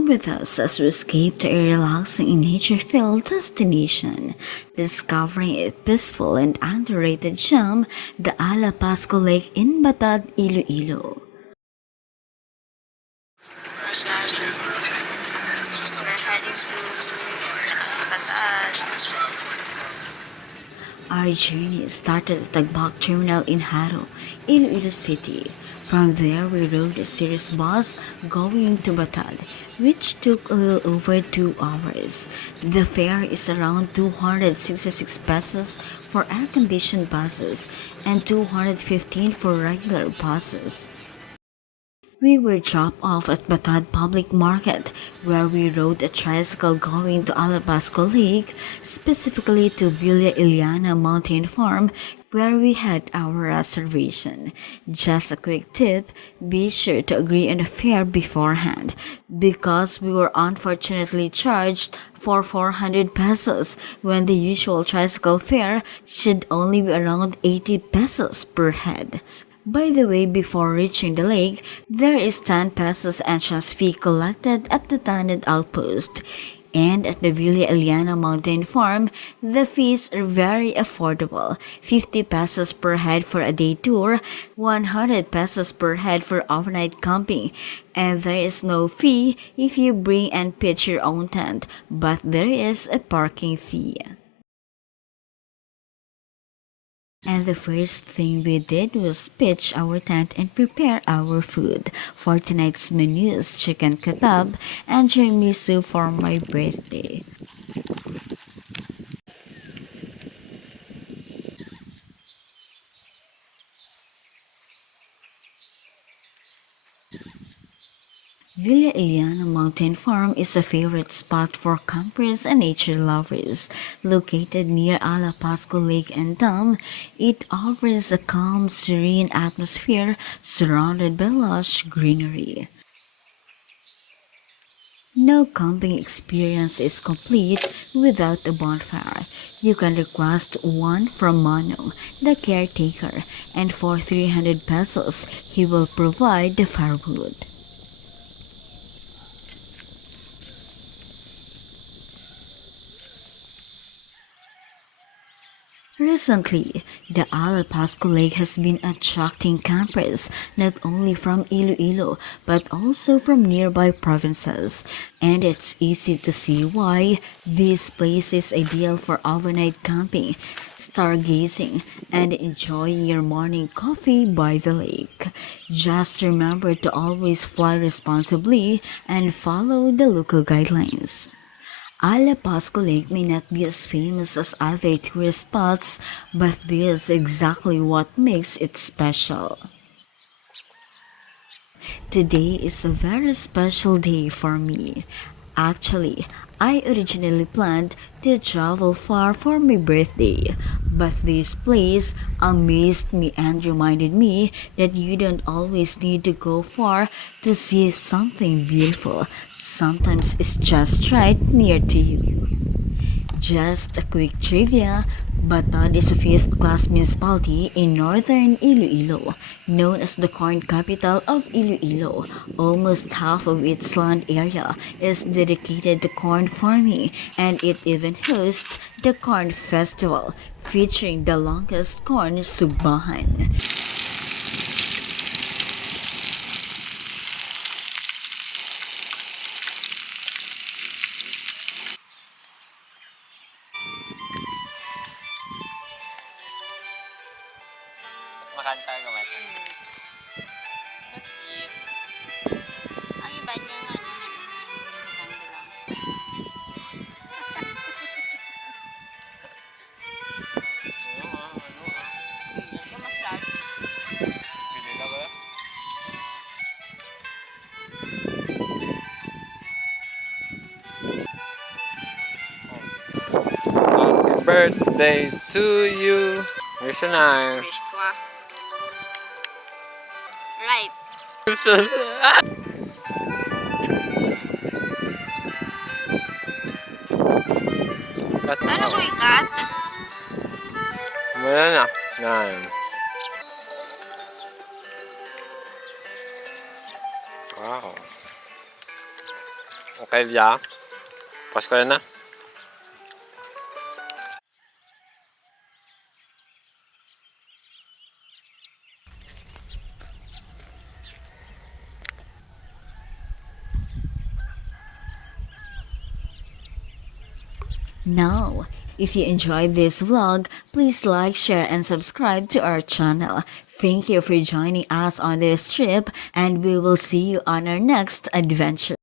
Come with us as we escape to a relaxing and nature-filled destination, discovering a peaceful and underrated gem, the Alapasco Lake in Batad, Iloilo. Our journey started at Tagbak Terminal in Haro, Iloilo City. From there, we rode a series bus going to Batad, which took a little over 2 hours. The fare is around 266 pesos for air-conditioned buses and 215 for regular buses. We were dropped off at Batad Public Market, where we rode a tricycle going to Alapasco Lake, specifically to Villa Iliana Mountain Farm, where we had our reservation. Just a quick tip, be sure to agree on the fare beforehand, because we were unfortunately charged for 400 pesos when the usual tricycle fare should only be around 80 pesos per head. By the way, before reaching the lake, there is 10 pesos entrance fee collected at the Tanad outpost. And at the Villa Eliana Mountain Farm, the fees are very affordable. 50 pesos per head for a day tour, 100 pesos per head for overnight camping. And there is no fee if you bring and pitch your own tent, but there is a parking fee. And the first thing we did was pitch our tent and prepare our food. For tonight's menu is chicken kebab and tiramisu for my birthday. Villa Eliana Mountain Farm is a favorite spot for campers and nature lovers. Located near Alapasco Lake and Dam, it offers a calm, serene atmosphere surrounded by lush greenery. No camping experience is complete without a bonfire. You can request one from Mano, the caretaker, and for 300 pesos, he will provide the firewood. Recently, the Alapasco Lake has been attracting campers not only from Iloilo but also from nearby provinces, and it's easy to see why this place is ideal for overnight camping, stargazing, and enjoying your morning coffee by the lake. Just remember to always fly responsibly and follow the local guidelines. Alapasco Lake may not be as famous as other tourist spots, but this is exactly what makes it special. Today is a very special day for me. Actually, I originally planned to travel far for my birthday, but this place amazed me and reminded me that you don't always need to go far to see something beautiful. Sometimes it's just right near to you. Just a quick trivia, Batad is a fifth-class municipality in northern Iloilo, known as the corn capital of Iloilo. Almost half of its land area is dedicated to corn farming, and it even hosts the Corn Festival, featuring the longest corn sugbahan. Makanta ka man. Let's eat. Ang iba niya nga na. Makanta lang. Hindi siya massage. Hindi na ba? Happy birthday to you. Wish na. Wish ko ah. Right. Ano ko ikat? Wala na. Yan. Wow. Okay, ya. Pasko na na. Now, if you enjoyed this vlog, please like, share, and subscribe to our channel. Thank you for joining us on this trip, and we will see you on our next adventure.